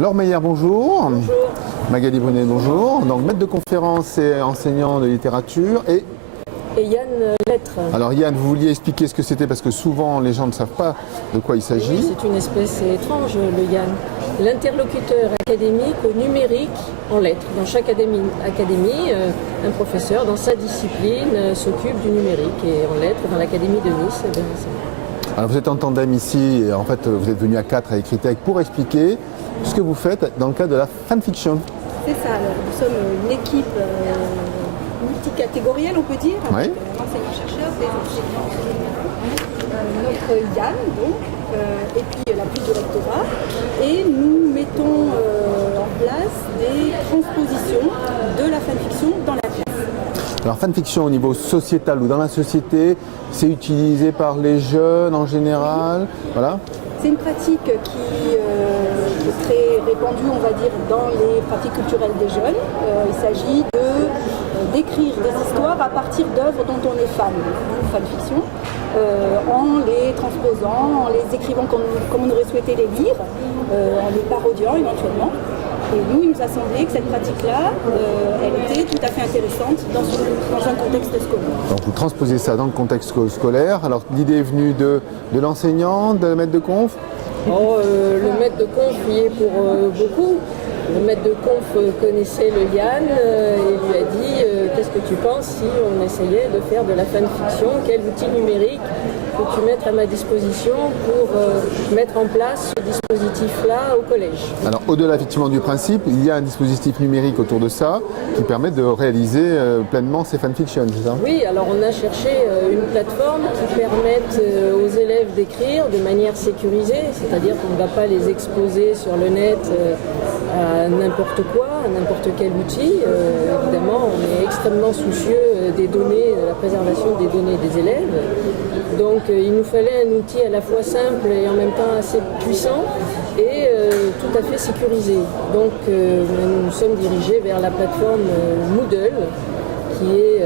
Laure Meyer, bonjour. Bonjour. Magali Brunet, bonjour. Donc maître de conférence et enseignant de littérature. Et Yann Lettres. alors Yann, vous vouliez expliquer ce que c'était parce que souvent les gens ne savent pas de quoi il s'agit. Oui, c'est une espèce étrange, le Yann. L'interlocuteur académique au numérique en lettres. Dans chaque académie, un professeur dans sa discipline s'occupe du numérique. Et en lettres, dans l'académie de Nice, Alors vous êtes en tandem ici et en fait vous êtes venu à 4 avec Ritech pour expliquer ce que vous faites dans le cadre de la fanfiction. C'est ça, alors nous sommes une équipe multicatégorielle, on peut dire, Oui. avec enseignants-chercheurs, des enseignants, notre Yann, donc, et puis l'appui du rectorat, et nous mettons en place des transpositions de la fanfiction dans la classe. Alors fanfiction au niveau sociétal ou dans la société, c'est utilisé par les jeunes en général, voilà. C'est une pratique qui est très répandue, on va dire, dans les pratiques culturelles des jeunes. Il s'agit d'écrire des histoires à partir d'œuvres dont on est fan, fanfiction, en les transposant, en les écrivant comme on aurait souhaité les lire, en les parodiant éventuellement. Et nous, il nous a semblé que cette pratique-là, elle était tout à fait intéressante dans un contexte scolaire. Donc vous transposez ça dans le contexte scolaire. Alors l'idée est venue de l'enseignant, de la maître de conf. le maître de conf y est pour beaucoup. Le maître de conf connaissait le Yann et lui a dit qu'est-ce que tu penses si on essayait de faire de la fanfiction, quel outil numérique peux-tu mettre à ma disposition pour mettre en place ce dispositif-là au collège. Alors au-delà effectivement du principe, il y a un dispositif numérique autour de ça qui permet de réaliser pleinement ces fanfictions, c'est ça? Oui, alors on a cherché une plateforme qui permette aux élèves d'écrire de manière sécurisée, c'est-à-dire qu'on ne va pas les exposer sur le net à n'importe quoi, à n'importe quel outil. Évidemment, on est extrêmement soucieux des données, de la préservation des données des élèves. Donc il nous fallait un outil à la fois simple et en même temps assez puissant et tout à fait sécurisé. Donc nous nous sommes dirigés vers la plateforme Moodle qui est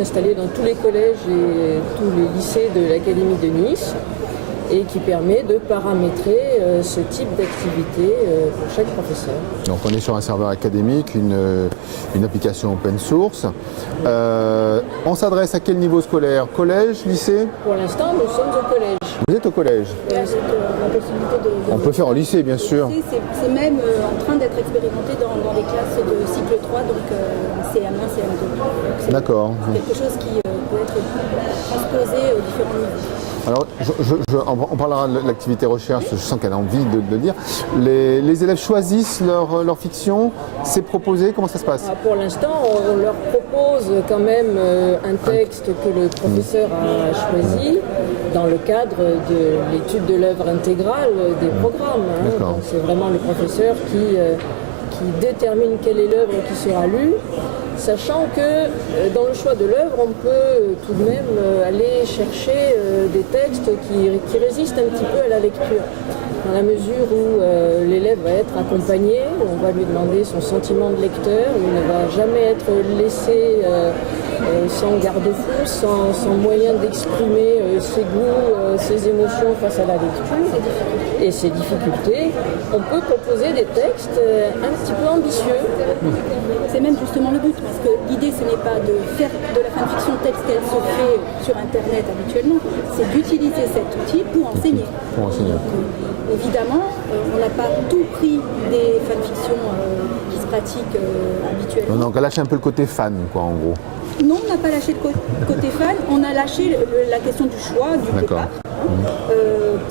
installée dans tous les collèges et tous les lycées de l'Académie de Nice et qui permet de paramétrer ce type d'activité pour chaque professeur. Donc on est sur un serveur académique, une application open source. On s'adresse à quel niveau scolaire? Collège, lycée? Pour l'instant, nous sommes au collège. Vous êtes au collège? C'est la possibilité de On peut faire au lycée, bien sûr. C'est même en train d'être expérimenté dans les classes de cycle 3, donc CM1, CM2. D'accord. Quelque chose qui peut être transposé aux différents niveaux. Alors, on parlera de l'activité recherche, je sens qu'elle a envie de le dire. Les élèves choisissent leur fiction, c'est proposé, comment ça se passe? Pour l'instant, on leur propose quand même un texte que le professeur a choisi dans le cadre de l'étude de l'œuvre intégrale des programmes. Donc, c'est vraiment le professeur qui détermine quelle est l'œuvre qui sera lue, sachant que dans le choix de l'œuvre, on peut tout de même aller chercher des textes qui résistent un petit peu à la lecture, dans la mesure où l'élève va être accompagné, on va lui demander son sentiment de lecteur, il ne va jamais être laissé sans garde-fou, sans moyen d'exprimer ses goûts, ses émotions face à la lecture et ses difficultés. On peut proposer des textes un petit peu ambitieux. C'est même justement le but, parce que l'idée ce n'est pas de faire de la fanfiction telle qu'elle se fait sur Internet habituellement, c'est d'utiliser cet outil pour enseigner. Pour enseigner. Évidemment, on n'a pas tout pris des fanfictions qui se pratiquent habituellement. Donc on lâche un peu le côté fan, quoi, en gros. Non, on n'a pas lâché le côté fan, on a lâché la question du choix, du départ,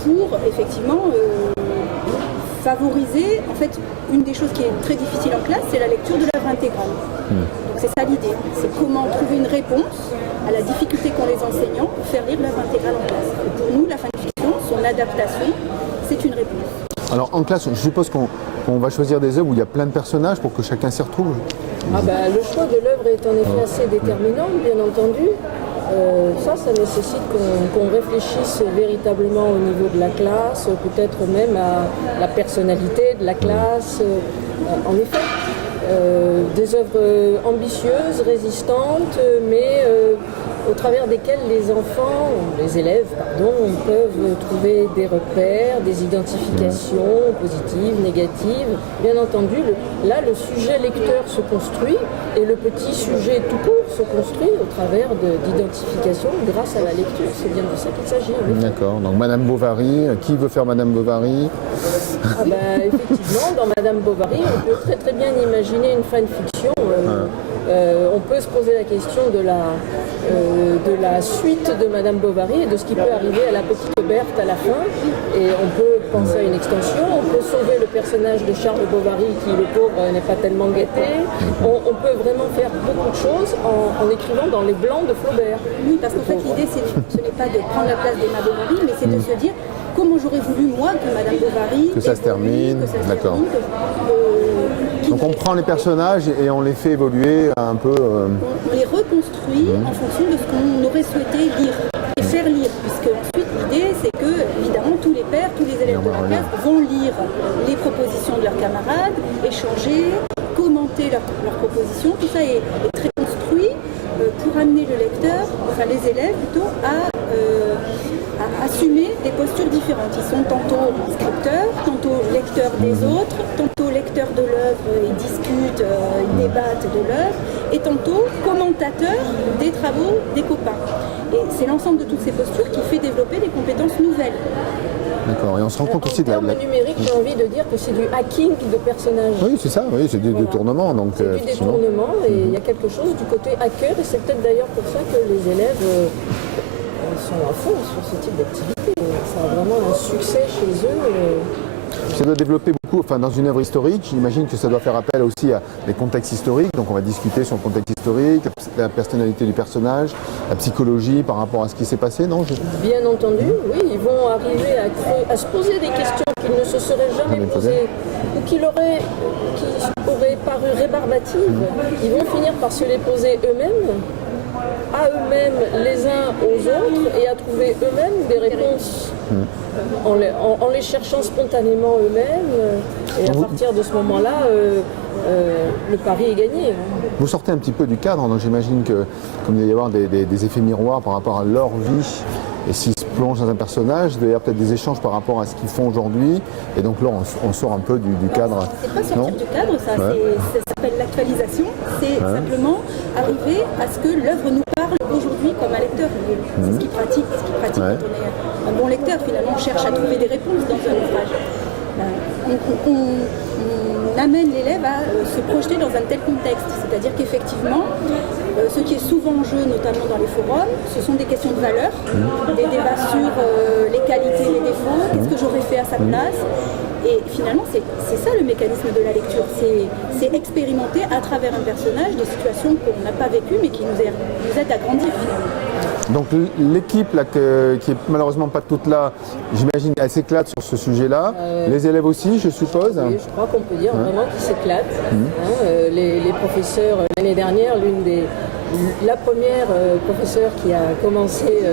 pour effectivement favoriser, en fait, une des choses qui est très difficile en classe, c'est la lecture de l'œuvre intégrale. Donc c'est ça l'idée, c'est comment trouver une réponse à la difficulté qu'ont les enseignants pour faire lire l'œuvre intégrale en classe. Et pour nous, la fanfiction, son adaptation, c'est une réponse. Alors en classe, je suppose qu'on va choisir des œuvres où il y a plein de personnages pour que chacun s'y retrouve. Le choix de l'œuvre est en effet assez déterminant, bien entendu. Ça nécessite qu'on réfléchisse véritablement au niveau de la classe, peut-être même à la personnalité de la classe. En effet, des œuvres ambitieuses, résistantes, mais au travers desquels les enfants, les élèves, peuvent trouver des repères, des identifications positives, négatives. Bien entendu, le sujet lecteur se construit et le petit sujet tout court se construit au travers d'identification grâce à la lecture. C'est bien de ça qu'il s'agit. D'accord. Donc Madame Bovary, qui veut faire Madame Bovary? Effectivement, dans Madame Bovary, on peut très très bien imaginer une fanfiction. On peut se poser la question de la suite de Madame Bovary et de ce qui peut arriver à la petite Berthe à la fin. Et on peut penser à une extension, on peut sauver le personnage de Charles Bovary qui, le pauvre, n'est pas tellement gâté. On peut vraiment faire beaucoup de choses en écrivant dans les blancs de Flaubert. Oui, parce qu'en fait l'idée ce n'est pas de prendre la place d'Emma Bovary, mais c'est de se dire comment j'aurais voulu moi que Madame Bovary que ça se termine. D'accord. Donc on prend les personnages et on les fait évoluer un peu. On les reconstruit en fonction de ce qu'on aurait souhaité lire et faire lire, puisque ensuite l'idée c'est que évidemment tous les pères, tous les élèves de la classe vont lire les propositions de leurs camarades, échanger, commenter leurs propositions. Tout ça est très construit pour amener le lecteur, enfin les élèves plutôt, à assumer des postures différentes. Ils sont tantôt scripteurs, tantôt lecteurs des autres, tantôt lecteurs de l'œuvre, ils discutent, ils débattent de l'œuvre, et tantôt commentateurs des travaux des copains. Et c'est l'ensemble de toutes ces postures qui fait développer des compétences nouvelles. D'accord, et on se rend compte aussi de la... En termes numériques, j'ai envie de dire que c'est du hacking de personnages. Oui, c'est ça, oui, c'est du détournement. Donc, c'est du détournement, et il y a quelque chose du côté hacker, et c'est peut-être d'ailleurs pour ça que les élèves sont à fond sur ce type d'activité. Ça a vraiment un succès chez eux. Ça doit développer beaucoup, dans une œuvre historique, j'imagine que ça doit faire appel aussi à des contextes historiques, donc on va discuter sur le contexte historique, la personnalité du personnage, la psychologie par rapport à ce qui s'est passé, non? Bien entendu, oui, ils vont arriver à se poser des questions qu'ils ne se seraient jamais posées, ou qui auraient paru rébarbatives. Ils vont finir par se les poser eux-mêmes, à eux-mêmes, les uns aux autres, et à trouver eux-mêmes des réponses en les cherchant spontanément eux-mêmes. Et à partir de ce moment-là, le pari est gagné. Vous sortez un petit peu du cadre, donc j'imagine que comme il va y avoir des effets miroirs par rapport à leur vie, et s'ils se plongent dans un personnage, il doit y avoir peut-être des échanges par rapport à ce qu'ils font aujourd'hui, et donc là on sort un peu du cadre. C'est pas sortir du cadre, ça s'appelle l'actualisation, c'est simplement arriver à ce que l'œuvre nous parle aujourd'hui comme un lecteur. C'est ce qu'il pratique, quand on est un bon lecteur, finalement on cherche à trouver des réponses dans un ouvrage. On amène l'élève à se projeter dans un tel contexte, c'est-à-dire qu'effectivement, ce qui est souvent en jeu, notamment dans les forums, ce sont des questions de valeur, des débats sur les qualités, les défauts, qu'est-ce que j'aurais fait à sa place. Et finalement, c'est ça le mécanisme de la lecture, c'est expérimenter à travers un personnage des situations qu'on n'a pas vécues mais qui nous aident à grandir finalement. Donc l'équipe là, qui est malheureusement pas toute là, j'imagine elle s'éclate sur ce sujet-là. Les élèves aussi, je suppose. Oui, je crois qu'on peut dire vraiment qu'ils s'éclatent. Les professeurs, l'année dernière, la première professeure qui a commencé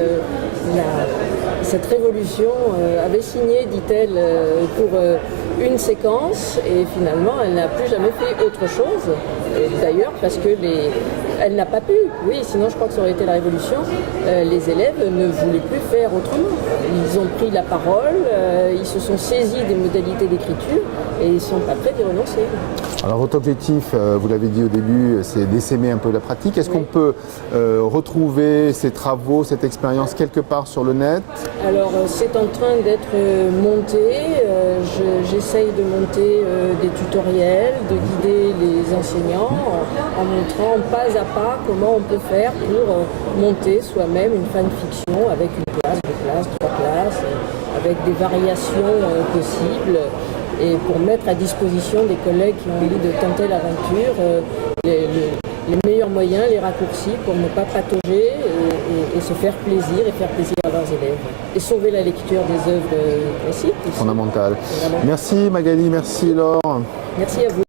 cette révolution avait signé, dit-elle, pour une séquence, et finalement elle n'a plus jamais fait autre chose. D'ailleurs parce que elle n'a pas pu, sinon je crois que ça aurait été la révolution. Les élèves ne voulaient plus faire autrement. Ils ont pris la parole, ils se sont saisis des modalités d'écriture et ils ne sont pas prêts d'y renoncer. Alors votre objectif, vous l'avez dit au début, c'est d'essaimer un peu la pratique. Est-ce qu'on peut retrouver ces travaux, cette expérience quelque part sur le net? Alors c'est en train d'être monté. J'essaye de monter des tutoriels, de guider les enseignants en montrant pas à pas comment on peut faire pour monter soi-même une fanfiction avec une classe, 2 classes, 3 classes, avec des variations possibles, et pour mettre à disposition des collègues qui ont envie de tenter l'aventure les meilleurs moyens, les raccourcis pour ne pas patauger et se faire plaisir et faire plaisir à leurs élèves. Et sauver la lecture des œuvres classiques. Fondamentales. Merci Magali, merci Laure. Merci à vous.